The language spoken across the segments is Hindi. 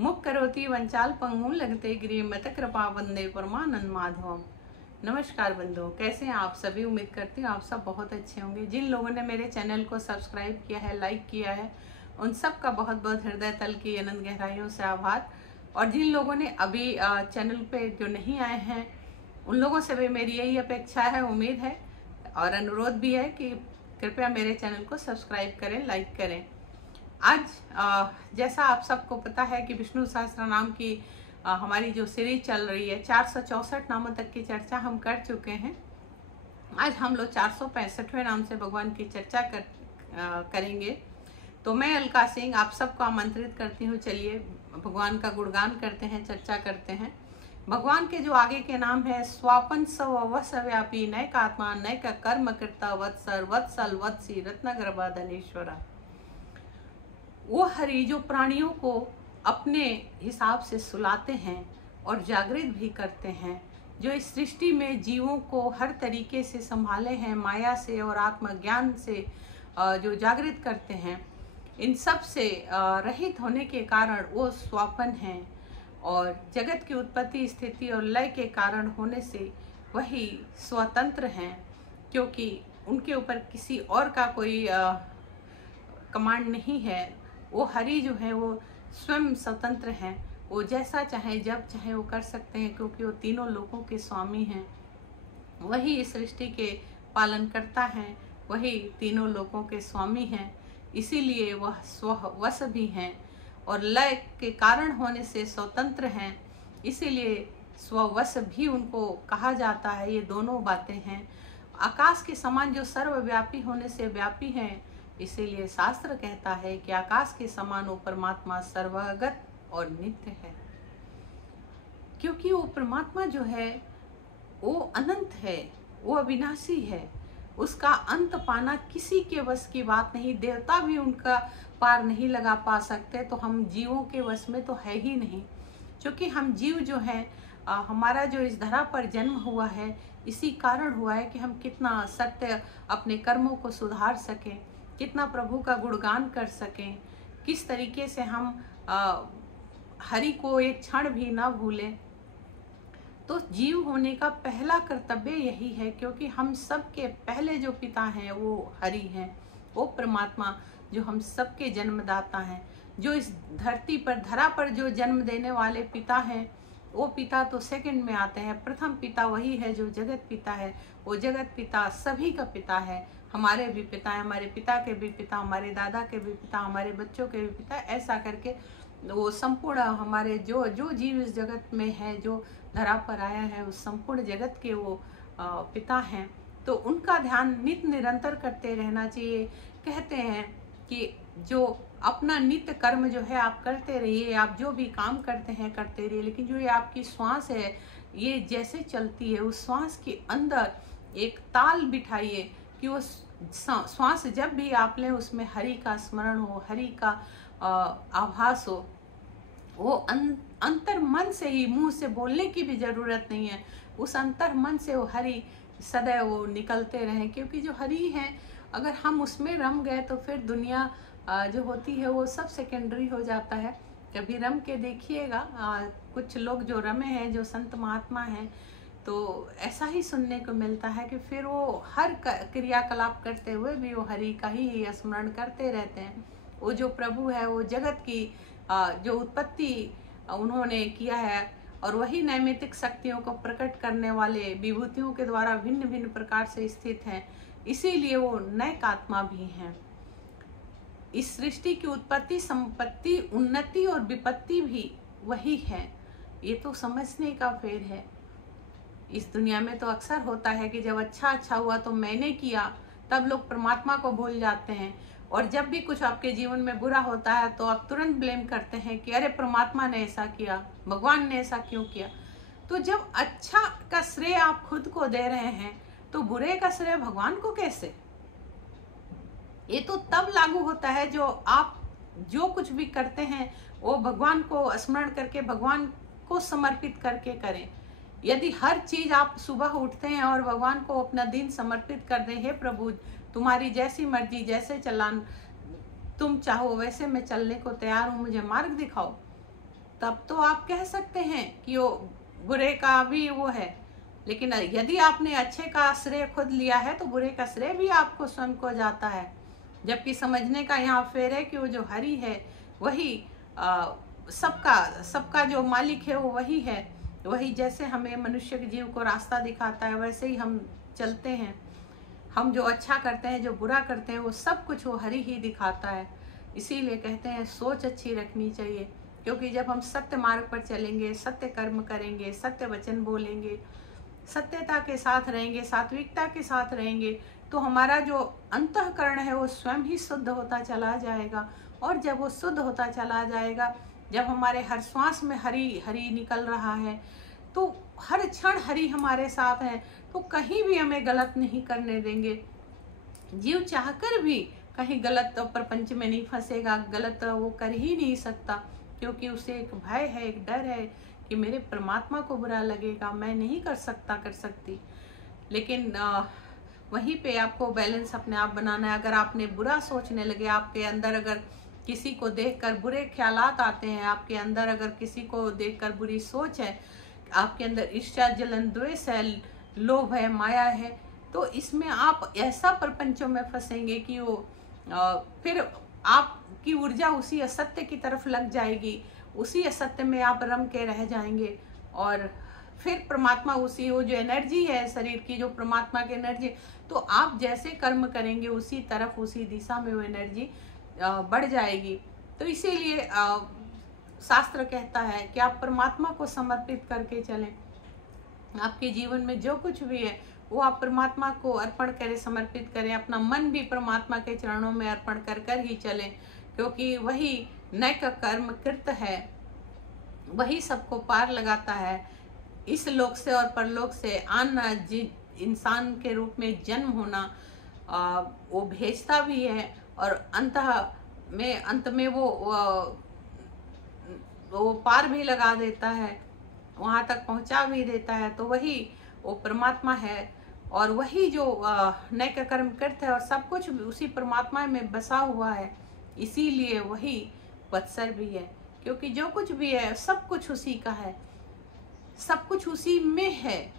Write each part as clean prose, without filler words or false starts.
मुख करोति वंचाल पंगु लगते गिरि मत कृपा वंदे परमानंद माधवम। नमस्कार बंधुओं, कैसे हैं आप सभी। उम्मीद करती हूँ आप सब बहुत अच्छे होंगे। जिन लोगों ने मेरे चैनल को सब्सक्राइब किया है, लाइक किया है, उन सब का बहुत बहुत हृदय तल की अनंत गहराइयों से आभार। और जिन लोगों ने अभी चैनल पे जो नहीं आए हैं, उन लोगों से भी मेरी यही अपेक्षा है, उम्मीद है और अनुरोध भी है कि कृपया मेरे चैनल को सब्सक्राइब करें, लाइक करें। आज जैसा आप सबको पता है कि विष्णु सहस्त्र नाम की हमारी जो सीरीज चल रही है, 464 नामों तक की चर्चा हम कर चुके हैं। आज हम लोग 465वें नाम से भगवान की चर्चा करेंगे। तो मैं अलका सिंह आप सबको आमंत्रित करती हूँ, चलिए भगवान का गुणगान करते हैं, चर्चा करते हैं। भगवान के जो आगे के नाम है, स्वापन सव्यापी, नय का आत्मा, नय का कर्म कृता, वत्सर वत्सल वत्सी, रत्नगर्भा धनेश्वरा। वो हरि जो प्राणियों को अपने हिसाब से सुलाते हैं और जागृत भी करते हैं, जो इस सृष्टि में जीवों को हर तरीके से संभाले हैं, माया से और आत्मज्ञान से जो जागृत करते हैं, इन सब से रहित होने के कारण वो स्वापन हैं। और जगत की उत्पत्ति, स्थिति और लय के कारण होने से वही स्वतंत्र हैं, क्योंकि उनके ऊपर किसी और का कोई कमांड नहीं है। वो हरि जो है वो स्वयं स्वतंत्र हैं, वो जैसा चाहे जब चाहे वो कर सकते हैं, क्योंकि वो तीनों लोगों के स्वामी हैं। वही इस सृष्टि के पालन करता है, वही तीनों लोगों के स्वामी हैं, इसीलिए वह स्ववश भी हैं। और लय के कारण होने से स्वतंत्र हैं, इसीलिए स्ववश भी उनको कहा जाता है। ये दोनों बातें हैं। आकाश के समान जो सर्वव्यापी होने से व्यापी हैं, इसीलिए शास्त्र कहता है कि आकाश के समान वो परमात्मा सर्वगत और नित्य है। क्योंकि वो परमात्मा जो है वो अनंत है, वो अविनाशी है। उसका अंत पाना किसी के वश की बात नहीं। देवता भी उनका पार नहीं लगा पा सकते, तो हम जीवों के वश में तो है ही नहीं। क्योंकि हम जीव जो है, हमारा जो इस धरा पर जन्म हुआ है, इसी कारण हुआ है कि हम कितना सत्य अपने कर्मों को सुधार सकें, कितना प्रभु का गुणगान कर सकें, किस तरीके से हम हरि को एक क्षण भी ना भूलें। तो जीव होने का पहला कर्तव्य यही है, क्योंकि हम सब के पहले जो पिता हैं वो हरि हैं, वो परमात्मा जो हम सबके जन्मदाता हैं, जो इस धरती पर धरा पर जो जन्म देने वाले पिता हैं, वो पिता तो सेकंड में आते हैं। प्रथम पिता वही है जो जगत पिता है। वो जगत पिता सभी का पिता है, हमारे भी पिता है, हमारे पिता के भी पिता, हमारे दादा के भी पिता, हमारे बच्चों के भी पिता। ऐसा करके वो संपूर्ण हमारे जो जो जीव इस जगत में है, जो धरा पर आया है, उस संपूर्ण जगत के वो पिता हैं। तो उनका ध्यान नित्य निरंतर करते रहना चाहिए। कहते हैं कि जो अपना नित्य कर्म जो है आप करते रहिए, आप जो भी काम करते हैं करते रहिए, लेकिन जो ये आपकी श्वास है, ये जैसे चलती है, उस श्वास के अंदर एक ताल बिठाइए कि वो श्वास जब भी आप लें उसमें हरि का स्मरण हो, हरि का आभास हो। वो अंतर मन से ही, मुंह से बोलने की भी जरूरत नहीं है, उस अंतर मन से वो हरि सदैव वो निकलते रहें। क्योंकि जो हरि है, अगर हम उसमें रम गए तो फिर दुनिया जो होती है वो सब सेकेंडरी हो जाता है। कभी रम के देखिएगा, कुछ लोग जो रमे हैं, जो संत महात्मा हैं, तो ऐसा ही सुनने को मिलता है कि फिर वो हर क्रियाकलाप करते हुए भी वो हरि का ही स्मरण करते रहते हैं। वो जो प्रभु है, वो जगत की जो उत्पत्ति उन्होंने किया है, और वही नैमित्तिक शक्तियों को प्रकट करने वाले विभूतियों के द्वारा भिन्न भिन्न प्रकार से स्थित हैं, इसीलिए वो नैकात्मा भी हैं। इस सृष्टि की उत्पत्ति, संपत्ति, उन्नति और विपत्ति भी वही है। ये तो समझने का फेर है। इस दुनिया में तो अक्सर होता है कि जब अच्छा हुआ तो मैंने किया, तब लोग परमात्मा को भूल जाते हैं। और जब भी कुछ आपके जीवन में बुरा होता है तो आप तुरंत ब्लेम करते हैं कि अरे परमात्मा ने ऐसा किया, भगवान ने ऐसा क्यों किया। तो जब अच्छा का श्रेय आप खुद को दे रहे हैं, तो बुरे का श्रेय भगवान को कैसे? ये तो तब लागू होता है जो आप जो कुछ भी करते हैं वो भगवान को स्मरण करके, भगवान को समर्पित करके करें। यदि हर चीज आप सुबह उठते हैं और भगवान को अपना दिन समर्पित कर दें, हे प्रभु तुम्हारी जैसी मर्जी, जैसे चलान तुम चाहो वैसे मैं चलने को तैयार हूँ, मुझे मार्ग दिखाओ, तब तो आप कह सकते हैं कि वो बुरे का भी वो है। लेकिन यदि आपने अच्छे का श्रेय खुद लिया है तो बुरे का श्रेय भी आपको स्वयं को जाता है। जबकि समझने का यहाँ फेर है कि वो जो हरि है वही सबका जो मालिक है वो वही है। वही जैसे हमें मनुष्य के जीव को रास्ता दिखाता है वैसे ही हम चलते हैं। हम जो अच्छा करते हैं, जो बुरा करते हैं, वो सब कुछ वो हरि ही दिखाता है। इसीलिए कहते हैं सोच अच्छी रखनी चाहिए, क्योंकि जब हम सत्य मार्ग पर चलेंगे, सत्य कर्म करेंगे, सत्य वचन बोलेंगे, सत्यता के साथ रहेंगे, सात्विकता के साथ रहेंगे, तो हमारा जो अंतःकरण है वो स्वयं ही शुद्ध होता चला जाएगा। और जब वो शुद्ध होता चला जाएगा, जब हमारे हर श्वास में हरि हरि निकल रहा है, तो हर क्षण हरि हमारे साथ है, तो कहीं भी हमें गलत नहीं करने देंगे। जीव चाहकर भी कहीं गलत प्रपंच में नहीं फंसेगा, गलत वो कर ही नहीं सकता, क्योंकि उसे एक भय है, एक डर है कि मेरे परमात्मा को बुरा लगेगा, मैं नहीं कर सकता, कर सकती। लेकिन वहीं पे आपको बैलेंस अपने आप बनाना है। अगर आपने बुरा सोचने लगे, आपके अंदर अगर किसी को देखकर बुरे ख्यालात आते हैं, आपके अंदर अगर किसी को देखकर बुरी सोच है, आपके अंदर ईर्ष्या, जलन, द्वेष है, लोभ है, माया है, तो इसमें आप ऐसा प्रपंचों में फंसेंगे कि वो फिर आपकी ऊर्जा उसी असत्य की तरफ लग जाएगी, उसी असत्य में आप रम के रह जाएंगे। और फिर परमात्मा उसी, वो जो एनर्जी है शरीर की, जो परमात्मा की एनर्जी, तो आप जैसे कर्म करेंगे उसी तरफ, उसी दिशा में वो एनर्जी बढ़ जाएगी। तो इसीलिए शास्त्र कहता है कि आप परमात्मा को समर्पित करके चलें। आपके जीवन में जो कुछ भी है वो आप परमात्मा को अर्पण करें, समर्पित करें। अपना मन भी परमात्मा के चरणों में अर्पण कर कर ही चलें, क्योंकि वही नैक कर्म कृत है, वही सबको पार लगाता है। इस लोक से और परलोक से आना, इंसान के रूप में जन्म होना, वो भेजता भी है, और अंत में वो पार भी लगा देता है, वहां तक पहुंचा भी देता है। तो वही वो परमात्मा है, और वही जो नैक कर्म करते है, और सब कुछ उसी परमात्मा में बसा हुआ है। इसीलिए वही वत्सर भी है, क्योंकि जो कुछ भी है सब कुछ उसी का है, सब कुछ उसी में है।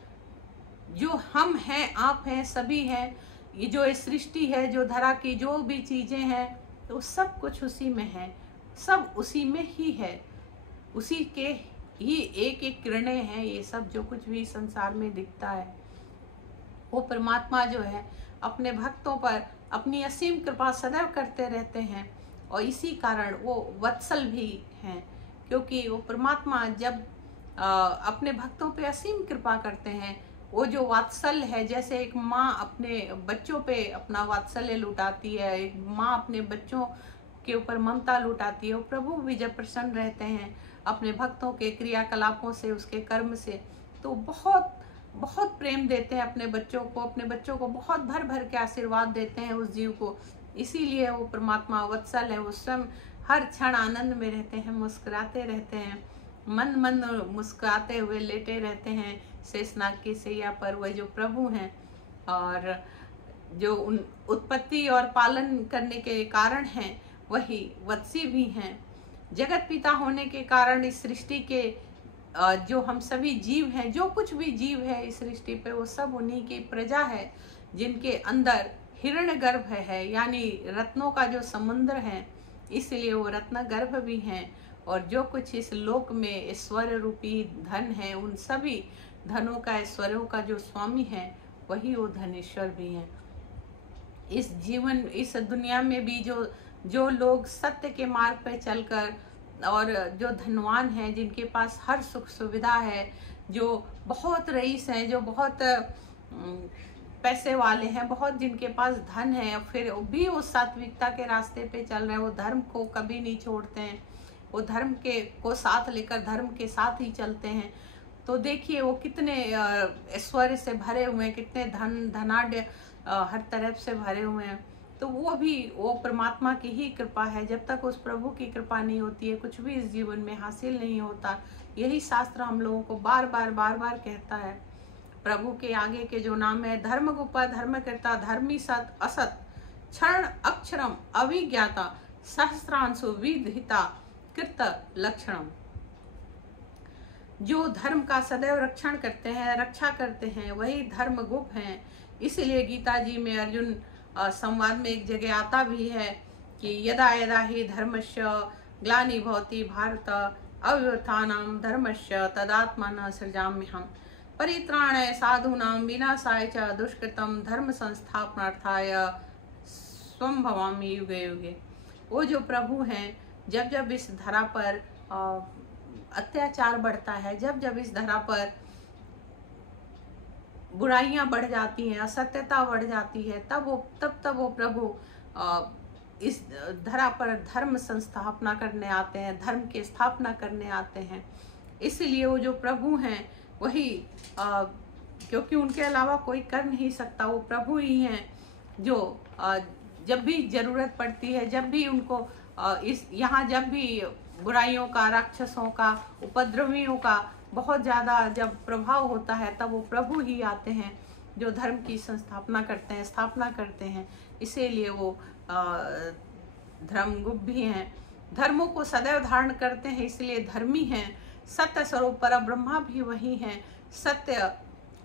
जो हम हैं, आप हैं, सभी हैं, ये जो इस सृष्टि है, जो धरा की जो भी चीजें हैं, तो सब कुछ उसी में है, सब उसी में ही है, उसी के ही एक एक किरणें हैं। ये सब जो कुछ भी संसार में दिखता है, वो परमात्मा जो है अपने भक्तों पर अपनी असीम कृपा सदैव करते रहते हैं। और इसी कारण वो वत्सल भी हैं, क्योंकि वो परमात्मा जब अपने भक्तों पे असीम कृपा करते हैं, वो जो वात्सल्य है, जैसे एक माँ अपने बच्चों पे अपना वात्सल्य लुटाती है, एक माँ अपने बच्चों के ऊपर ममता लुटाती है, वो प्रभु भी जब प्रसन्न रहते हैं अपने भक्तों के क्रियाकलापों से, उसके कर्म से, तो बहुत बहुत प्रेम देते हैं अपने बच्चों को बहुत भर भर के आशीर्वाद देते हैं उस जीव को। इसीलिए वो परमात्मा वत्सल है, वो स्वयं हर क्षण आनंद में रहते हैं, मुस्कुराते रहते हैं, मन मन मुस्कुराते हुए लेटे रहते हैं शेषनाग की सैया पर। वह जो प्रभु हैं, और जो उन उत्पत्ति और पालन करने के कारण हैं, वही वत्सी भी हैं। जगत पिता होने के कारण इस सृष्टि के जो हम सभी जीव हैं, जो कुछ भी जीव है इस सृष्टि पे, वो सब उन्हीं की प्रजा है, जिनके अंदर हिरण्यगर्भ है, यानी रत्नों का जो समुद्र है, इसलिए वो रत्न गर्भ भी हैं। और जो कुछ इस लोक में ऐश्वर्य रूपी धन है, उन सभी धनों का, ऐश्वर्यों का जो स्वामी है, वही वो धनेश्वर भी है। इस जीवन, इस दुनिया में भी जो लोग सत्य के मार्ग पर चलकर, और जो धनवान हैं, जिनके पास हर सुख सुविधा है, जो बहुत रईस हैं, जो बहुत पैसे वाले हैं, बहुत जिनके पास धन है, फिर भी वो सात्विकता के रास्ते पे चल रहे हैं, वो धर्म को कभी नहीं छोड़ते हैं, वो धर्म को साथ लेकर धर्म के साथ ही चलते हैं। तो देखिए वो कितने ऐश्वर्य से भरे हुए हैं, कितने धनाढ्य हर तरफ से भरे हुए हैं। तो वो परमात्मा की ही कृपा है। जब तक उस प्रभु की कृपा नहीं होती है, कुछ भी इस जीवन में हासिल नहीं होता। यही शास्त्र हम लोगों को बार बार कहता है। प्रभु के आगे के जो नाम है, धर्म गुप्ता, धर्म करता, धर्मी सत असत, क्षण अक्षरम अभिज्ञाता, सहस्रांशु विधिता कृत लक्षणम। जो धर्म का सदैव रक्षण करते हैं, रक्षा करते हैं, वही धर्मगुप्त हैं। इसलिए गीता जी में अर्जुन संवाद में एक जगह आता भी है कि यदा यदा ही धर्मस्य ग्लानिर्भवति भारत अव्युत्थानं धर्मस्य तदात्मानं सृजाम्यहम् परित्राणाय साधूनां विनाशाय च दुष्कृतं धर्म संस्थापनार्थाय स्वं भवामि युगे युगे। वो जो प्रभु हैं, जब जब इस धरा पर अत्याचार बढ़ता है, जब जब इस धरा पर बुराइयां बढ़ जाती हैं, असत्यता बढ़ जाती है, तब वो प्रभु इस धरा पर धर्म संस्थापना करने आते हैं, धर्म की स्थापना करने आते हैं। इसलिए वो जो प्रभु हैं वही क्योंकि उनके अलावा कोई कर नहीं सकता, वो प्रभु ही हैं जो जब भी जरूरत पड़ती है, जब भी उनको जब भी बुराइयों का, राक्षसों का, उपद्रवियों का बहुत ज़्यादा जब प्रभाव होता है, तब वो प्रभु ही आते हैं जो धर्म की संस्थापना करते हैं, स्थापना करते हैं। इसीलिए वो धर्मगुप्त भी हैं, धर्मों को सदैव धारण करते हैं, इसलिए धर्मी हैं। सत्य स्वरूप पर ब्रह्मा भी वही हैं, सत्य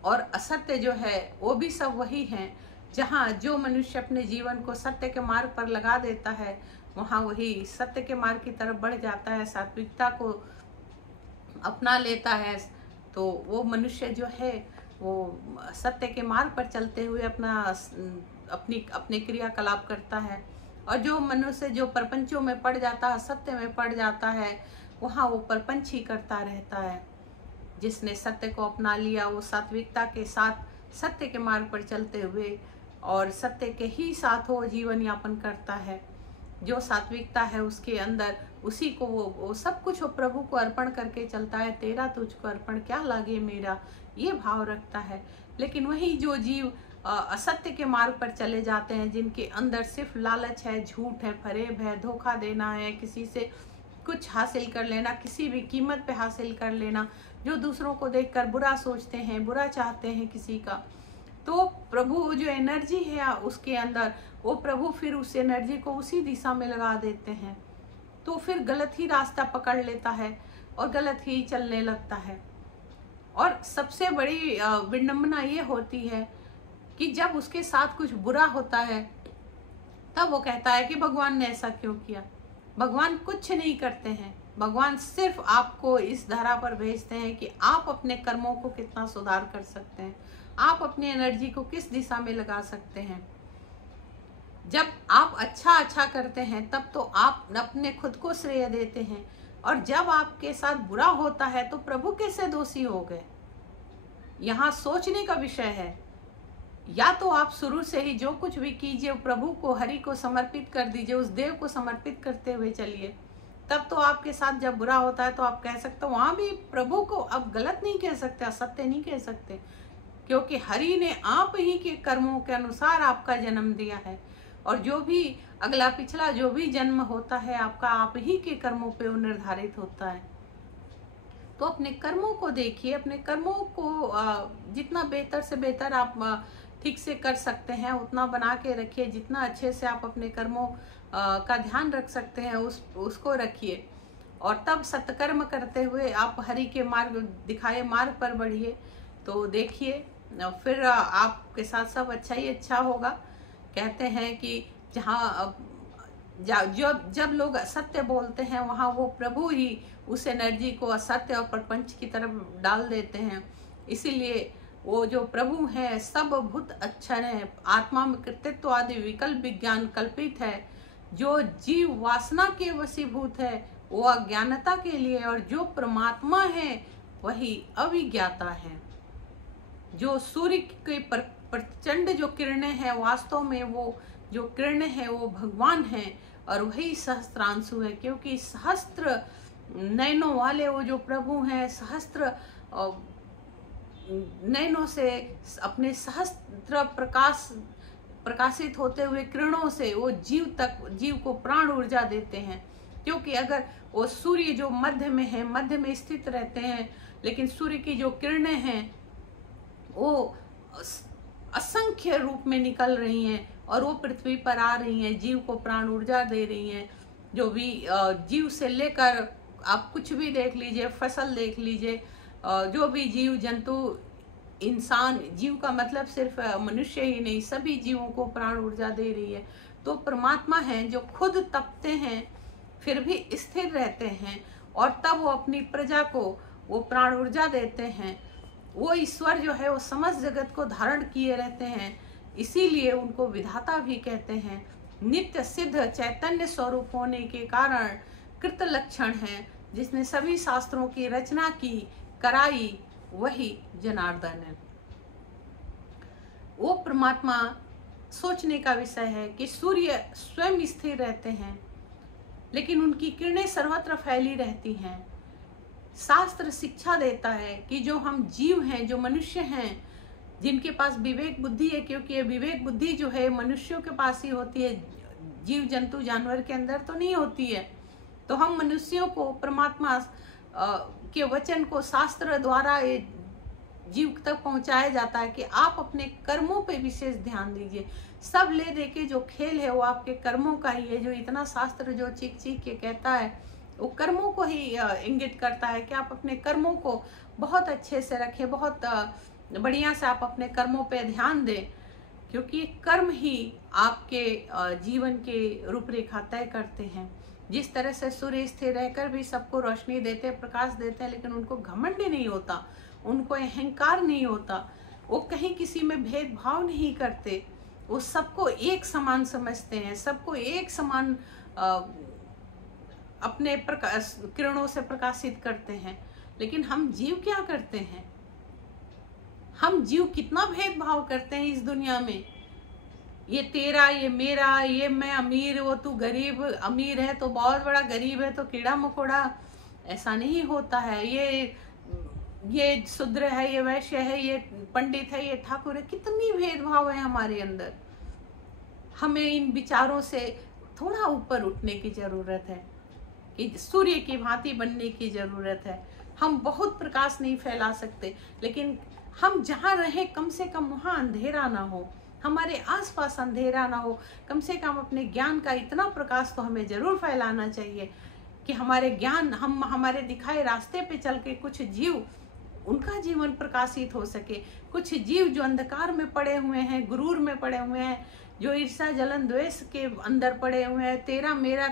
और असत्य जो है वो भी सब वही हैं। जहाँ जो मनुष्य अपने जीवन को सत्य के मार्ग पर लगा देता है, वहाँ वही सत्य के मार्ग की तरफ बढ़ जाता है, सात्विकता को अपना लेता है, तो वो मनुष्य जो है वो सत्य के मार्ग पर चलते हुए अपने क्रियाकलाप करता है। और जो मनुष्य जो प्रपंचों में पड़ जाता है, सत्य में पड़ जाता है, वहाँ वो प्रपंच ही करता रहता है। जिसने सत्य को अपना लिया वो सात्विकता के साथ सत्य के मार्ग पर चलते हुए और सत्य के ही साथ वो जीवन यापन करता है। जो सात्विकता है उसके अंदर, उसी को वो सब कुछ वो प्रभु को अर्पण करके चलता है। तेरा तुझको अर्पण क्या लागे मेरा, ये भाव रखता है। लेकिन वही जो जीव असत्य के मार्ग पर चले जाते हैं, जिनके अंदर सिर्फ लालच है, झूठ है, फरेब है, धोखा देना है, किसी से कुछ हासिल कर लेना, किसी भी कीमत पे हासिल कर लेना, जो दूसरों को देखकर बुरा सोचते हैं, बुरा चाहते हैं किसी का, तो प्रभु जो एनर्जी है उसके अंदर, वो प्रभु फिर उस एनर्जी को उसी दिशा में लगा देते हैं। तो फिर गलत ही रास्ता पकड़ लेता है और गलत ही चलने लगता है। और सबसे बड़ी विडंबना ये होती है कि जब उसके साथ कुछ बुरा होता है, तब वो कहता है कि भगवान ने ऐसा क्यों किया। भगवान कुछ नहीं करते हैं, भगवान सिर्फ आपको इस धरा पर भेजते हैं कि आप अपने कर्मों को कितना सुधार कर सकते हैं, आप अपनी एनर्जी को किस दिशा में लगा सकते हैं। जब आप अच्छा करते हैं तब तो आप अपने खुद को श्रेय देते हैं, और जब आपके साथ बुरा होता है तो प्रभु कैसे दोषी हो गए। यहाँ सोचने का विषय है। या तो आप शुरू से ही जो कुछ भी कीजिए प्रभु को, हरि को समर्पित कर दीजिए, उस देव को समर्पित करते हुए चलिए, तब तो आपके साथ जब बुरा होता है तो आप कह सकते हो, वहां भी प्रभु को अब गलत नहीं कह सकते, असत्य नहीं कह सकते, क्योंकि हरि ने आप ही के कर्मों के अनुसार आपका जन्म दिया है। और जो भी अगला पिछला जो भी जन्म होता है आपका, आप ही के कर्मों पे वो निर्धारित होता है। तो अपने कर्मों को देखिए, अपने कर्मों को जितना बेहतर से बेहतर आप ठीक से कर सकते हैं उतना बना के रखिए। जितना अच्छे से आप अपने कर्मों का ध्यान रख सकते हैं उसको रखिए, और तब सत्कर्म करते हुए आप हरि के मार्ग दिखाए मार्ग पर बढ़िए। तो देखिए फिर आपके साथ सब अच्छा ही अच्छा होगा। कहते हैं कि जब लोग असत्य बोलते हैं वहाँ वो प्रभु ही उस एनर्जी को असत्य और प्रपंच की तरफ डाल देते हैं। इसीलिए वो जो प्रभु हैं सब भूत अक्षर है, आत्मा में कृतित्व आदि विकल्प विज्ञान कल्पित है। जो जीव वासना के वशीभूत है वो अज्ञानता के लिए, और जो परमात्मा है वही अविज्ञाता है। जो सूर्य के प्रचंड जो किरणें हैं, वास्तव में वो जो किरणें हैं वो भगवान हैं, और वही सहस्त्रांशु है, क्योंकि सहस्त्र नयनों वाले वो जो प्रभु हैं, सहस्त्र नयनों से अपने सहस्त्र प्रकाशित होते हुए किरणों से वो जीव को प्राण ऊर्जा देते हैं। क्योंकि अगर वो सूर्य जो मध्य में है, मध्य में स्थित रहते हैं, लेकिन सूर्य की जो किरणें हैं वो असंख्य रूप में निकल रही हैं और वो पृथ्वी पर आ रही हैं, जीव को प्राण ऊर्जा दे रही हैं। जो भी जीव से लेकर आप कुछ भी देख लीजिए, फसल देख लीजिए, जो भी जीव जंतु, इंसान, जीव का मतलब सिर्फ मनुष्य ही नहीं, सभी जीवों को प्राण ऊर्जा दे रही है। तो परमात्मा है जो खुद तपते हैं फिर भी स्थिर रहते हैं, और तब वो अपनी प्रजा को वो प्राण ऊर्जा देते हैं। वो ईश्वर जो है वो समस्त जगत को धारण किए रहते हैं, इसीलिए उनको विधाता भी कहते हैं। नित्य सिद्ध चैतन्य स्वरूप होने के कारण कृत लक्षण है, जिसने सभी शास्त्रों की रचना की कराई, वही जनार्दन है। वो परमात्मा सोचने का विषय है कि सूर्य स्वयं स्थिर रहते हैं, लेकिन उनकी किरणें सर्वत्र फैली रहती हैं। शास्त्र शिक्षा देता है कि जो हम जीव हैं, जो मनुष्य हैं, जिनके पास विवेक बुद्धि है, क्योंकि ये विवेक बुद्धि जो है मनुष्यों के पास ही होती है, जीव जंतु जानवर के अंदर तो नहीं होती है। तो हम मनुष्यों को परमात्मा के वचन को शास्त्र द्वारा जीव तक पहुंचाया जाता है कि आप अपने कर्मों पे विशेष ध्यान दीजिए। सब ले दे के जो खेल है वो आपके कर्मों का ही है। जो इतना शास्त्र जो चीख चीख के कहता है वो कर्मों को ही इंगित करता है कि आप अपने कर्मों को बहुत अच्छे से रखें, बहुत बढ़िया से आप अपने कर्मों पे ध्यान दें, क्योंकि कर्म ही आपके जीवन के रूपरेखा तय करते हैं। जिस तरह से सूर्य स्थिर रहकर भी सबको रोशनी देते, प्रकाश देते हैं, लेकिन उनको घमंड नहीं होता, उनको अहंकार नहीं होता, वो कहीं किसी में भेदभाव नहीं करते, वो सबको एक समान समझते हैं, सबको एक समान अपने किरणों से प्रकाशित करते हैं। लेकिन हम जीव क्या करते हैं? हम जीव कितना भेदभाव करते हैं इस दुनिया में। ये तेरा, ये मेरा, ये मैं अमीर, वो तू गरीब, अमीर है तो बहुत बड़ा, गरीब है तो कीड़ा मकोड़ा, ऐसा नहीं होता है। ये शूद्र है, ये वैश्य है, ये पंडित है, ये ठाकुर है, कितनी भेदभाव है हमारे अंदर। हमें इन विचारों से थोड़ा ऊपर उठने की जरूरत है, कि सूर्य की भांति बनने की जरूरत है। हम बहुत प्रकाश नहीं फैला सकते, लेकिन हम जहाँ रहें कम से कम वहाँ अंधेरा ना हो, हमारे आसपास अंधेरा ना हो। कम से कम अपने ज्ञान का इतना प्रकाश तो हमें जरूर फैलाना चाहिए कि हमारे ज्ञान, हम हमारे दिखाए रास्ते पे चल के कुछ जीव, उनका जीवन प्रकाशित हो सके। कुछ जीव जो अंधकार में पड़े हुए हैं, गुरूर में पड़े हुए हैं, जो ईर्ष्या जलन द्वेष के अंदर पड़े हुए हैं, तेरा मेरा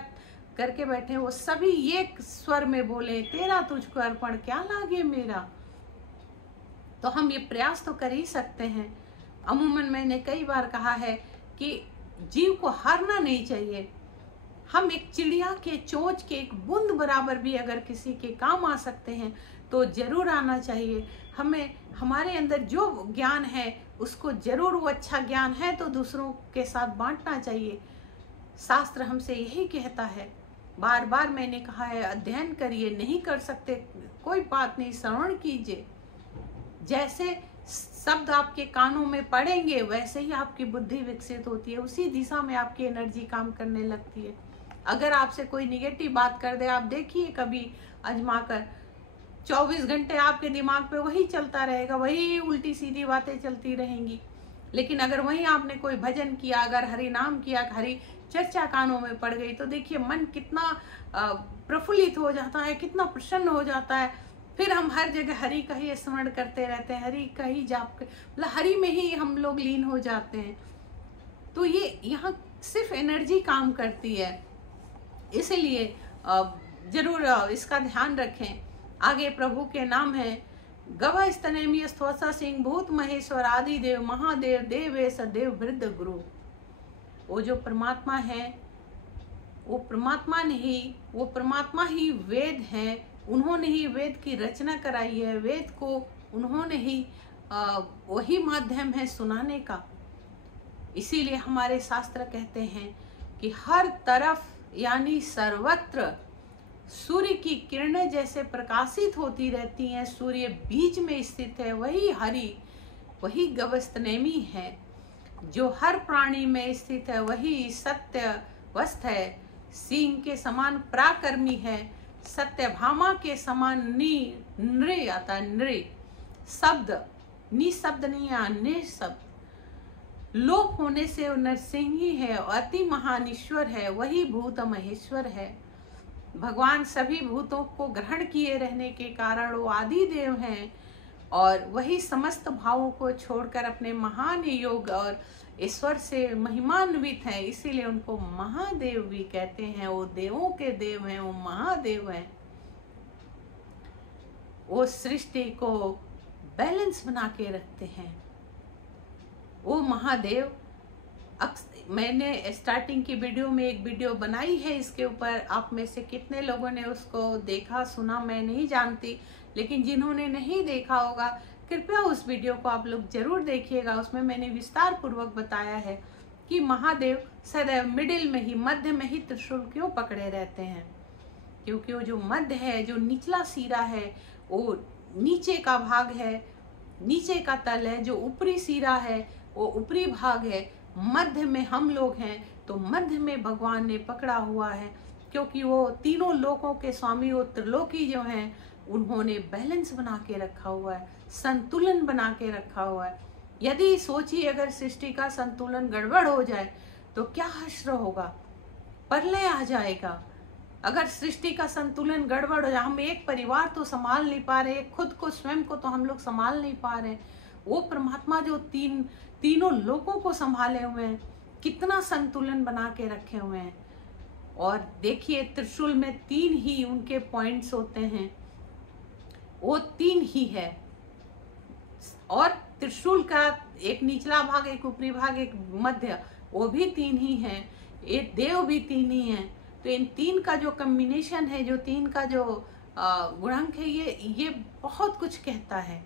करके बैठे, वो सभी एक स्वर में बोले, तेरा तुझको अर्पण क्या लागे मेरा। तो हम ये प्रयास तो कर ही सकते हैं। अमूमन मैंने कई बार कहा है कि जीव को हारना नहीं चाहिए। हम एक चिड़िया के चोंच के एक बूंद बराबर भी अगर किसी के काम आ सकते हैं तो जरूर आना चाहिए। हमें हमारे अंदर जो ज्ञान है उसको जरूर, वो अच्छा ज्ञान है तो दूसरों के साथ बांटना चाहिए। शास्त्र हमसे यही कहता है, बार बार मैंने कहा है, अध्ययन करिए, नहीं कर सकते कोई बात नहीं, श्रवण कीजिए। जैसे शब्द आपके कानों में पड़ेंगे वैसे ही आपकी बुद्धि विकसित होती है, उसी दिशा में आपकी एनर्जी काम करने लगती है। अगर आपसे कोई निगेटिव बात कर दे, आप देखिए कभी आजमा कर, 24 घंटे आपके दिमाग पे वही चलता रहेगा, वही उल्टी सीधी बातें चलती रहेंगी। लेकिन अगर वहीं आपने कोई भजन किया, अगर हरि नाम किया, हरि चर्चा कानों में पड़ गई, तो देखिए मन कितना प्रफुल्लित हो जाता है, कितना प्रसन्न हो जाता है। फिर हम हर जगह हरि का ही स्मरण करते रहते हैं, हरि का ही जाप, मतलब हरि में ही हम लोग लीन हो जाते हैं। तो ये यहाँ सिर्फ एनर्जी काम करती है, इसलिए जरूर इसका ध्यान रखें। आगे प्रभु के नाम है, गव स्तनेमी स्थवसा सिंह भूत महेश्वर आदि देव महादेव देवेश देव वृद्ध गुरु। वो जो परमात्मा है वो परमात्मा ही वेद है, उन्होंने ही वेद की रचना कराई है, वेद को उन्होंने ही वही माध्यम है सुनाने का। इसीलिए हमारे शास्त्र कहते हैं कि हर तरफ यानी सर्वत्र सूर्य की किरणें जैसे प्रकाशित होती रहती हैं। सूर्य बीच में स्थित है, वही हरि, वही गवस्तनेमी है। जो हर प्राणी में स्थित है वही सत्य वस्त है, सिंह के समान पराक्रमी है, सत्यभामा के समान नृ आता, नृ शब्द, निशब्द नहीं है, निशब्द। लोप होने से नरसिंह ही है, अति महान ईश्वर है, वही भूत महेश्वर है। भगवान सभी भूतों को ग्रहण किए रहने के कारण वो आदि देव हैं और वही समस्त भावों को छोड़कर अपने महान योग और ईश्वर से महिमान्वित हैं, इसीलिए उनको महादेव भी कहते हैं। वो देवों के देव हैं, वो महादेव हैं। वो सृष्टि को बैलेंस बना के रखते हैं। वो महादेव, मैंने स्टार्टिंग की वीडियो में एक वीडियो बनाई है इसके ऊपर, आप में से कितने लोगों ने उसको देखा सुना मैं नहीं जानती, लेकिन जिन्होंने नहीं देखा होगा कृपया उस वीडियो को आप लोग जरूर देखिएगा। उसमें मैंने विस्तार पूर्वक बताया है कि महादेव सदैव मिडिल में ही, मध्य में ही त्रिशूल क्यों पकड़े रहते हैं, क्योंकि वो जो मध्य है, जो निचला सिरा है, वो नीचे का भाग है, नीचे का तल है, जो ऊपरी सिरा है वो ऊपरी भाग है, मध्य में हम लोग हैं, तो मध्य में भगवान ने पकड़ा हुआ है, क्योंकि वो तीनों लोकों के स्वामी, वो त्रिलोकी जो हैं, उन्होंने बैलेंस बना के रखा हुआ है, संतुलन बना के रखा हुआ है। यदि सोचिए अगर सृष्टि का संतुलन गड़बड़ हो जाए तो क्या हश्र होगा, प्रलय आ जाएगा। अगर सृष्टि का संतुलन गड़बड़ हो जाए, हम एक परिवार तो संभाल नहीं पा रहे, खुद को स्वयं को तो हम लोग संभाल नहीं पा रहे, वो परमात्मा जो तीनों लोगों को संभाले हुए हैं, कितना संतुलन बना के रखे हुए हैं। और देखिए त्रिशूल में 3 ही उनके पॉइंट्स होते हैं, वो 3 ही है। और त्रिशूल का एक निचला भाग, एक ऊपरी भाग, एक मध्य, वो भी 3 ही है। ये देव भी 3 ही है। तो इन 3 का जो कॉम्बिनेशन है, जो 3 का जो गुणांक है, ये बहुत कुछ कहता है।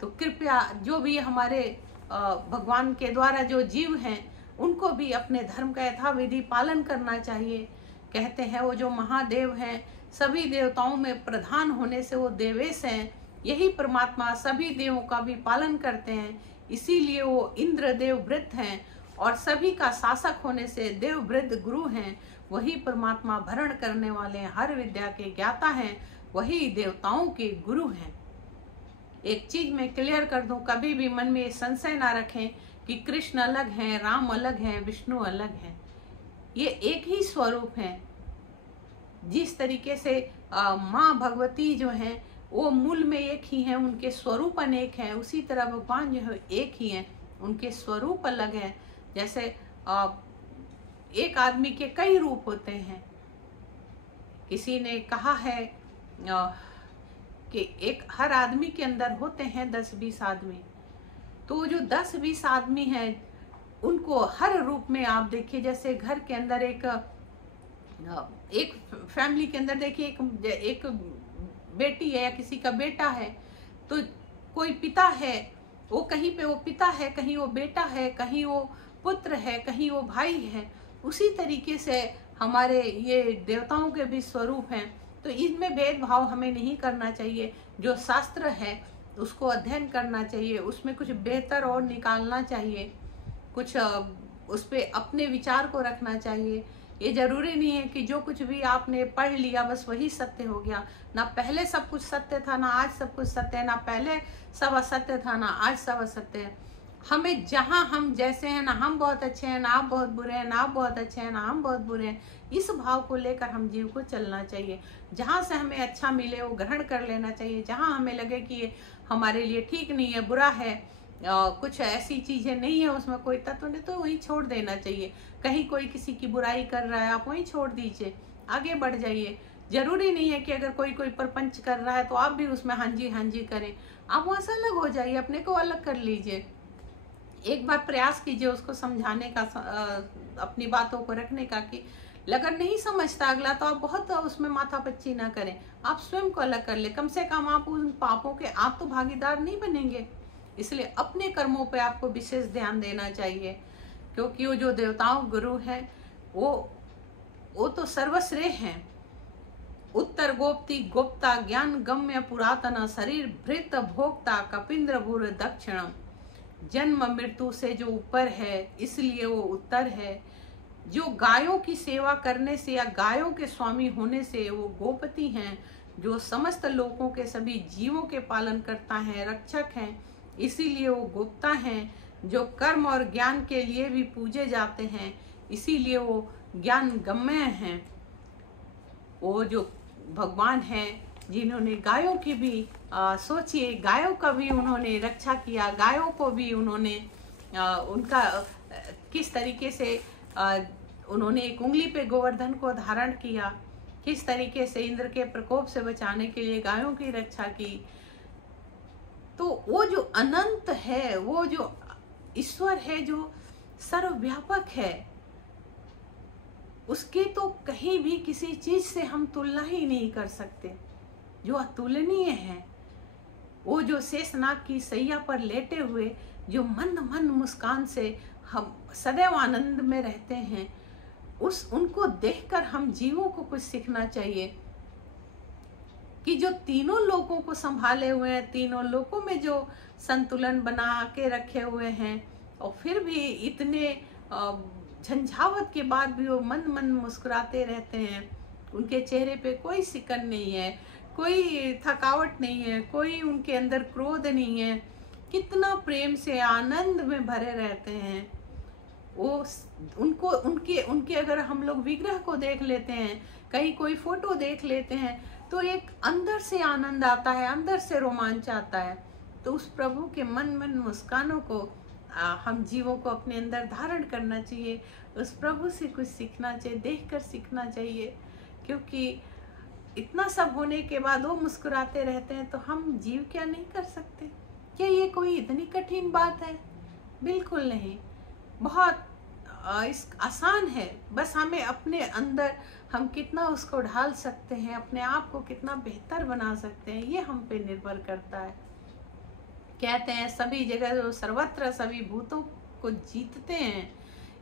तो कृपया जो भी हमारे भगवान के द्वारा जो जीव हैं, उनको भी अपने धर्म का यथाविधि पालन करना चाहिए। कहते हैं वो जो महादेव हैं, सभी देवताओं में प्रधान होने से वो देवेश हैं, यही परमात्मा सभी देवों का भी पालन करते हैं, इसीलिए वो इंद्र देव वृत्त हैं, और सभी का शासक होने से देव वृद्ध गुरु हैं, वही परमात्मा भरण करने वाले हैं, हर विद्या के ज्ञाता हैं, वही देवताओं के गुरु हैं। एक चीज मैं क्लियर कर दूं, कभी भी मन में संशय ना रखें कि कृष्ण अलग हैं, राम अलग हैं, विष्णु अलग हैं। ये एक ही स्वरूप हैं। जिस तरीके से माँ भगवती जो हैं वो मूल में एक ही हैं, उनके स्वरूप अनेक हैं, उसी तरह भगवान जो है एक ही हैं, उनके स्वरूप अलग हैं। जैसे एक आदमी के कई रूप होते हैं। किसी ने कहा है कि हर आदमी के अंदर होते हैं 10-20 आदमी। तो जो 10-20 आदमी हैं उनको हर रूप में आप देखिए, जैसे घर के अंदर एक फैमिली के अंदर देखिए एक बेटी है या किसी का बेटा है, तो कोई पिता है, वो कहीं पे वो पिता है, कहीं वो बेटा है, कहीं वो पुत्र है, कहीं वो भाई है। उसी तरीके से हमारे ये देवताओं के भी स्वरूप हैं। तो इनमें भेदभाव हमें नहीं करना चाहिए। जो शास्त्र है उसको अध्ययन करना चाहिए, उसमें कुछ बेहतर और निकालना चाहिए, कुछ उस पर अपने विचार को रखना चाहिए। ये जरूरी नहीं है कि जो कुछ भी आपने पढ़ लिया बस वही सत्य हो गया। ना पहले सब कुछ सत्य था, ना आज सब कुछ सत्य है, ना पहले सब असत्य था, ना आज सब असत्य है। हमें जहाँ हम जैसे हैं, ना हम बहुत अच्छे हैं, ना आप बहुत बुरे हैं, ना आप बहुत अच्छे हैं, ना हम बहुत बुरे हैं, इस भाव को लेकर हम जीव को चलना चाहिए। जहाँ से हमें अच्छा मिले वो ग्रहण कर लेना चाहिए। जहाँ हमें लगे कि ये हमारे लिए ठीक नहीं है, बुरा है, कुछ ऐसी चीजें नहीं है, उसमें कोई तत्व नहीं, तो वहीं छोड़ देना चाहिए। कहीं कोई किसी की बुराई कर रहा है, आप वहीं छोड़ दीजिए, आगे बढ़ जाइए। जरूरी नहीं है कि अगर कोई प्रपंच कर रहा है तो आप भी उसमें हाँ जी करें। आप वहां से अलग हो जाइए, अपने को अलग कर लीजिए। एक बार प्रयास कीजिए उसको समझाने का, अपनी बातों को रखने का, कि अगर नहीं समझता अगला तो आप बहुत उसमें माथापच्ची ना करें, आप स्वयं को अलग कर ले। कम से कम आप उन पापों के आप तो भागीदार नहीं बनेंगे, इसलिए अपने कर्मों पे आपको विशेष ध्यान देना चाहिए। क्योंकि वो जो देवताओं गुरु हैं वो तो सर्वश्रेय हैं। उत्तर गोप्ती गोप्ता ज्ञान गम्य पुरातना शरीर भृत भोक्ता कपिंद्र भूर दक्षिणम। जन्म मृत्यु से जो ऊपर है इसलिए वो उत्तर है। जो गायों की सेवा करने से या गायों के स्वामी होने से वो गोपति हैं। जो समस्त लोगों के सभी जीवों के पालन करता है, रक्षक हैं, इसीलिए वो गुप्ता हैं। जो कर्म और ज्ञान के लिए भी पूजे जाते हैं, इसीलिए वो ज्ञान गम्य हैं। वो जो भगवान हैं जिन्होंने गायों की भी सोचिए, गायों का भी उन्होंने रक्षा किया, गायों को भी उन्होंने उनका किस तरीके से उन्होंने एक उंगली पे गोवर्धन को धारण किया, किस तरीके से इंद्र के प्रकोप से बचाने के लिए गायों की रक्षा की। तो वो जो अनंत है, वो जो ईश्वर है जो सर्वव्यापक है, उसकी तो कहीं भी किसी चीज से हम तुलना ही नहीं कर सकते, जो अतुलनीय है। वो जो शेषनाग की सैया पर लेटे हुए जो मंद मंद मुस्कान से हम सदैव आनंद में रहते हैं, उनको देखकर हम जीवों को कुछ सीखना चाहिए कि जो तीनों लोगों को संभाले हुए हैं, तीनों लोगों में जो संतुलन बना के रखे हुए हैं, और फिर भी इतने झंझावत के बाद भी वो मंद मंद मुस्कुराते रहते हैं। उनके चेहरे पे कोई सिकन नहीं है, कोई थकावट नहीं है, कोई उनके अंदर क्रोध नहीं है, कितना प्रेम से आनंद में भरे रहते हैं वो। उनको उनके अगर हम लोग विग्रह को देख लेते हैं, कहीं कोई फोटो देख लेते हैं, तो एक अंदर से आनंद आता है, अंदर से रोमांच आता है। तो उस प्रभु के मन मन मुस्कानों को हम जीवों को अपने अंदर धारण करना चाहिए, उस प्रभु से कुछ सीखना चाहिए, देखकर सीखना चाहिए। क्योंकि इतना सब होने के बाद वो मुस्कुराते रहते हैं, तो हम जीव क्या नहीं कर सकते? क्या ये कोई इतनी कठिन बात है? बिल्कुल नहीं, बहुत आसान है। बस हमें अपने अंदर हम कितना उसको ढाल सकते हैं, अपने आप को कितना बेहतर बना सकते हैं, ये हम पे निर्भर करता है। कहते हैं सभी जगह जो सर्वत्र सभी भूतों को जीतते हैं,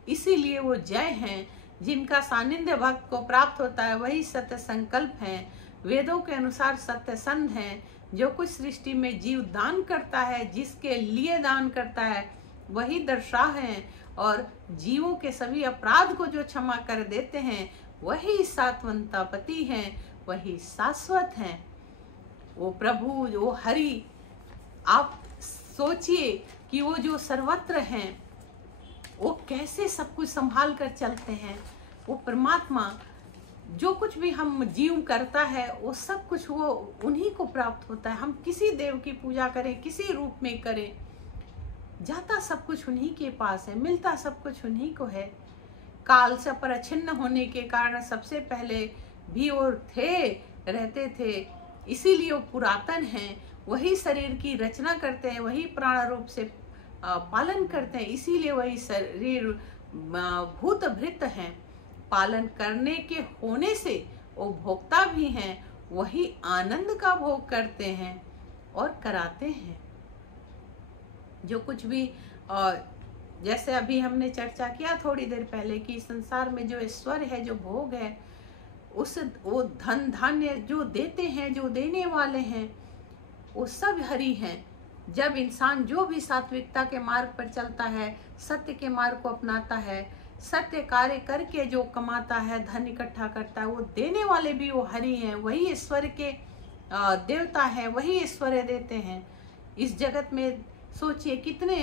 इसीलिए वो जय हैं। जिनका सानिध्य भक्त को प्राप्त होता है वही सत्य संकल्प है। वेदों के अनुसार सत्य संध है। जो कुछ सृष्टि में जीव दान करता है, जिसके लिए दान करता है वही दर्शा है, और जीवों के सभी अपराध को जो क्षमा कर देते हैं वही सात्वंता पति हैं, वही शाश्वत हैं। वो प्रभु, वो हरि, आप सोचिए कि वो जो सर्वत्र हैं, वो कैसे सब कुछ संभाल कर चलते हैं। वो परमात्मा जो कुछ भी हम जीव करता है वो सब कुछ वो उन्हीं को प्राप्त होता है। हम किसी देव की पूजा करें, किसी रूप में करें, जाता सब कुछ उन्हीं के पास है, मिलता सब कुछ उन्हीं को है। काल से परिच्छिन्न होने के कारण सबसे पहले भी वो रहते थे, इसीलिए वो पुरातन हैं। वही शरीर की रचना करते हैं, वही प्राण रूप से पालन करते हैं, इसीलिए वही शरीर भूत भृत हैं। पालन करने के होने से वो भोक्ता भी हैं, वही आनंद का भोग करते हैं और कराते हैं। जो कुछ भी जैसे अभी हमने चर्चा किया थोड़ी देर पहले कि संसार में जो ईश्वर है, जो भोग है, वो धन धान्य जो देते हैं, जो देने वाले हैं, वो सब हरि हैं। जब इंसान जो भी सात्विकता के मार्ग पर चलता है, सत्य के मार्ग को अपनाता है, सत्य कार्य करके जो कमाता है, धन इकट्ठा करता है, वो देने वाले भी वो हरि हैं। वही ईश्वर के देवता हैं, वही ईश्वर देते हैं। इस जगत में सोचिए कितने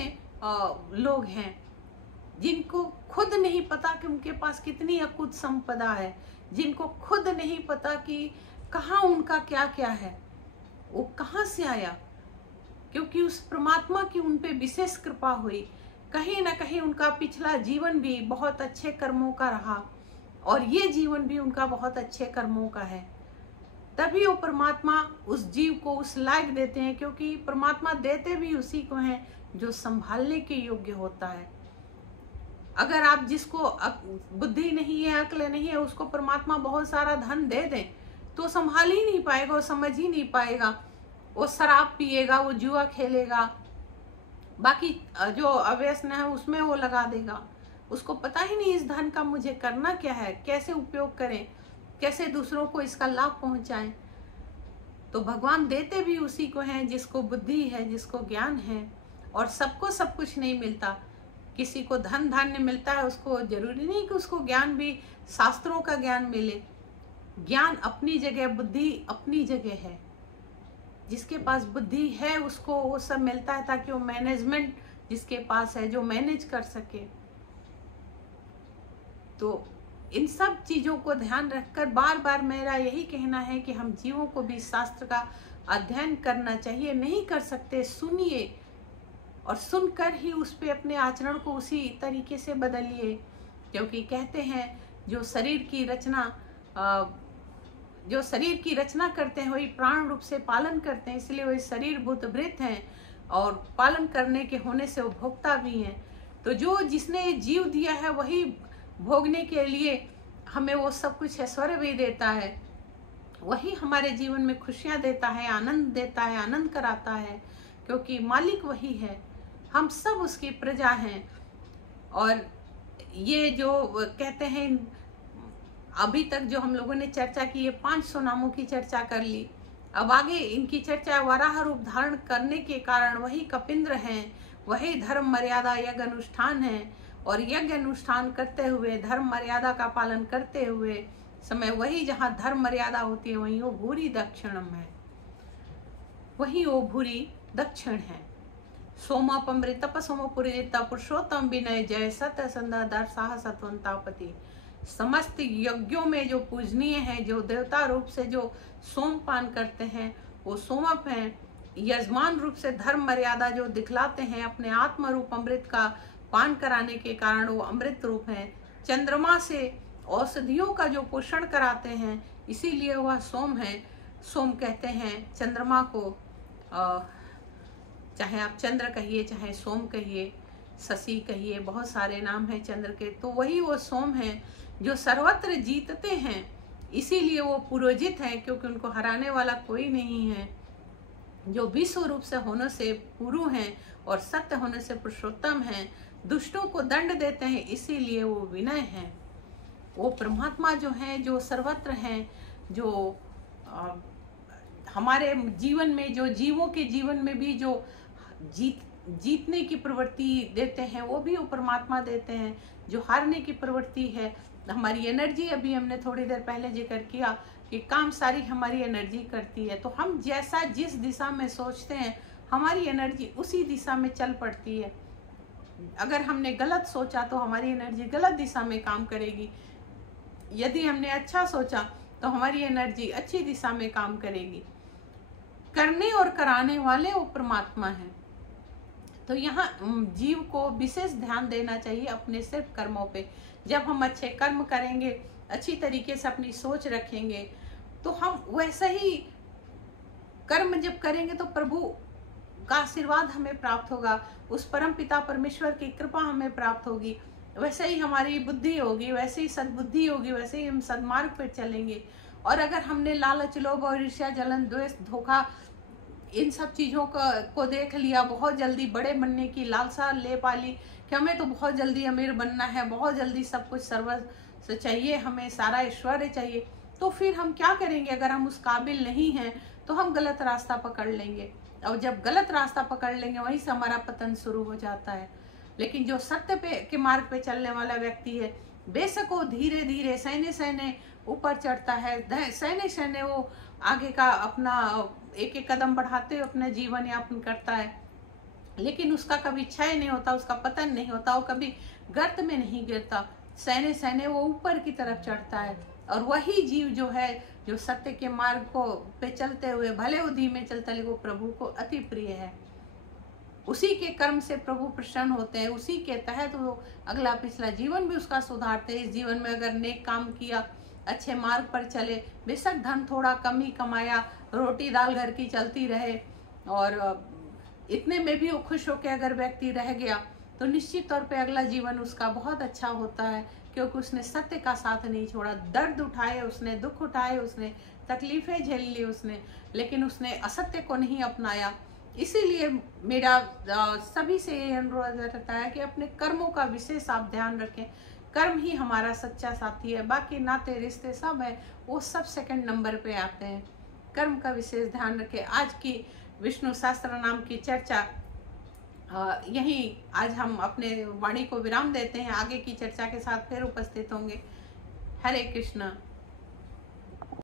लोग हैं जिनको खुद नहीं पता कि उनके पास कितनी अकुत संपदा है, जिनको खुद नहीं पता कि कहाँ उनका क्या क्या है, वो कहाँ से आया, क्योंकि उस परमात्मा की उन पे विशेष कृपा हुई। कहीं ना कहीं उनका पिछला जीवन भी बहुत अच्छे कर्मों का रहा, और ये जीवन भी उनका बहुत अच्छे कर्मों का है। तभी वो परमात्मा उस जीव को उस लायक देते हैं, क्योंकि परमात्मा देते भी उसी को हैं जो संभालने के योग्य होता है। अगर आप जिसको बुद्धि नहीं है, अक्ल नहीं है, उसको परमात्मा बहुत सारा धन दे दें तो संभाल ही नहीं पाएगा, वो समझ ही नहीं पाएगा। वो शराब पिएगा, वो जुआ खेलेगा, बाकी जो अव्यसन है उसमें वो लगा देगा। उसको पता ही नहीं इस धन का मुझे करना क्या है, कैसे उपयोग करें, कैसे दूसरों को इसका लाभ पहुंचाएं। तो भगवान देते भी उसी को हैं जिसको बुद्धि है, जिसको ज्ञान है। और सबको सब कुछ नहीं मिलता, किसी को धन धान्य मिलता है, उसको जरूरी नहीं कि उसको ज्ञान भी शास्त्रों का ज्ञान मिले। ज्ञान अपनी जगह, बुद्धि अपनी जगह है। जिसके पास बुद्धि है उसको वो सब मिलता है, ताकि वो मैनेजमेंट जिसके पास है, जो मैनेज कर सके। तो इन सब चीज़ों को ध्यान रखकर बार बार मेरा यही कहना है कि हम जीवों को भी शास्त्र का अध्ययन करना चाहिए। नहीं कर सकते, सुनिए और सुनकर ही उस पे अपने आचरण को उसी तरीके से बदलिए। क्योंकि कहते हैं जो शरीर की रचना करते हैं वही प्राण रूप से पालन करते हैं, इसलिए वही शरीर भूतभृत हैं और पालन करने के होने से वो भोगता भी हैं। तो जो जिसने जीव दिया है वही भोगने के लिए हमें वो सब कुछ ऐश्वर्य भी देता है, वही हमारे जीवन में खुशियाँ देता है, आनंद देता है, आनंद कराता है, क्योंकि मालिक वही है, हम सब उसकी प्रजा हैं। और ये जो कहते हैं अभी तक जो हम लोगों ने चर्चा की, ये 500 नामों की चर्चा कर ली। अब आगे इनकी चर्चा वराह रूप धारण करने के कारण वही कपिंद्र हैं, वही धर्म मर्यादा यज्ञ अनुष्ठान है, और यज्ञ अनुष्ठान करते हुए धर्म मर्यादा का पालन करते हुए समय वही जहाँ धर्म मर्यादा होती है वहीं वो भूरी दक्षिणम है, वही वो भूरी दक्षिण है। सोमापमृत तपसोमपुरीता पुरुषोत्तम विनय जय सत्य संधा दर साहसत्वंतापति। समस्त यज्ञों में जो पूजनीय है, जो देवता रूप से जो सोमपान करते हैं वो सोमप हैं। यजमान रूप से धर्म मर्यादा जो दिखलाते हैं, अपने आत्म रूप अमृत का पान कराने के कारण वो अमृत रूप हैं। चंद्रमा से औषधियों का जो पोषण कराते हैं, इसीलिए वह सोम है। सोम कहते हैं चंद्रमा को, चाहे आप चंद्र कहिए, चाहे सोम कहिए, शशि कहिए, बहुत सारे नाम हैं चंद्र के। तो वही वो सोम हैं जो सर्वत्र जीतते हैं, इसीलिए वो पुरोजित हैं, क्योंकि उनको हराने वाला कोई नहीं है। जो विश्व रूप से होने से पुरु हैं और सत्य होने से पुरुषोत्तम हैं, दुष्टों को दंड देते हैं, इसीलिए वो विनय हैं। वो परमात्मा जो हैं, जो सर्वत्र हैं, जो हमारे जीवन में, जो जीवों के जीवन में भी जो जीतने की प्रवृत्ति देते हैं, वो भी वो परमात्मा देते हैं। जो हारने की प्रवृत्ति है, हमारी एनर्जी, अभी हमने थोड़ी देर पहले जिक्र किया कि काम सारी हमारी एनर्जी करती है। तो हम जैसा जिस दिशा में सोचते हैं, हमारी एनर्जी उसी दिशा में चल पड़ती है। अगर हमने गलत सोचा तो हमारी एनर्जी गलत दिशा में काम करेगी, यदि हमने अच्छा सोचा तो हमारी एनर्जी अच्छी दिशा में काम करेगी। करने और कराने वाले वो परमात्मा हैं। तो यहाँ जीव को विशेष ध्यान देना चाहिए अपने सिर्फ कर्मों पे। जब हम अच्छे कर्म करेंगे, अच्छी तरीके से अपनी सोच रखेंगे, तो हम वैसा ही कर्म जब करेंगे तो प्रभु का आशीर्वाद हमें प्राप्त होगा, उस परम पिता परमेश्वर की कृपा हमें प्राप्त होगी। वैसे ही हमारी बुद्धि होगी, वैसे ही सद्बुद्धि होगी, वैसे ही हम सदमार्ग पर चलेंगे। और अगर हमने लालच, लोभ और ईर्ष्या, जलन, द्वेष, धोखा, इन सब चीज़ों को देख लिया, बहुत जल्दी बड़े बनने की लालसा ले पाली कि हमें तो बहुत जल्दी अमीर बनना है, बहुत जल्दी सब कुछ सर्वस्व चाहिए, हमें सारा ऐश्वर्य चाहिए, तो फिर हम क्या करेंगे? अगर हम उस काबिल नहीं हैं तो हम गलत रास्ता पकड़ लेंगे, और जब गलत रास्ता पकड़ लेंगे वहीं से हमारा पतन शुरू हो जाता है। लेकिन जो सत्य के मार्ग पे चलने वाला व्यक्ति है, बेशक वो धीरे धीरे सहने सहने ऊपर चढ़ता है, सहने सहने वो आगे का अपना एक एक कदम बढ़ाते हुए अपना जीवन यापन करता है, लेकिन उसका कभी क्षय नहीं होता, उसका पतन नहीं होता, वो कभी गर्त में नहीं गिरता, सहने सहने वो ऊपर की तरफ चढ़ता है। और वही जीव जो है, जो सत्य के मार्ग को पे चलते हुए, भले वो धीमे चलता लेकिन वो प्रभु को अति प्रिय है, उसी के कर्म से प्रभु प्रसन्न होते हैं, उसी के तहत वो अगला पिछला जीवन भी उसका सुधारते हैं। इस जीवन में अगर नेक काम किया, अच्छे मार्ग पर चले, बेशक धन थोड़ा कम ही कमाया, रोटी दाल घर की चलती रहे, और इतने में भी वो खुश होकर अगर व्यक्ति रह गया तो निश्चित तौर पे अगला जीवन उसका बहुत अच्छा होता है, क्योंकि उसने सत्य का साथ नहीं छोड़ा। दर्द उठाए उसने, दुख उठाए उसने, तकलीफें झेल ली उसने, लेकिन उसने असत्य को नहीं अपनाया। इसीलिए मेरा सभी से ये अनुरोध रहता है कि अपने कर्मों का विशेष आप ध्यान रखें। कर्म ही हमारा सच्चा साथी है, बाकी नाते रिश्ते सब है वो सब सेकंड नंबर पे आते हैं। कर्म का विशेष ध्यान रखें। आज की विष्णु सहस्त्र नाम की चर्चा यहीं आज हम अपने वाणी को विराम देते हैं। आगे की चर्चा के साथ फिर उपस्थित होंगे। हरे कृष्ण।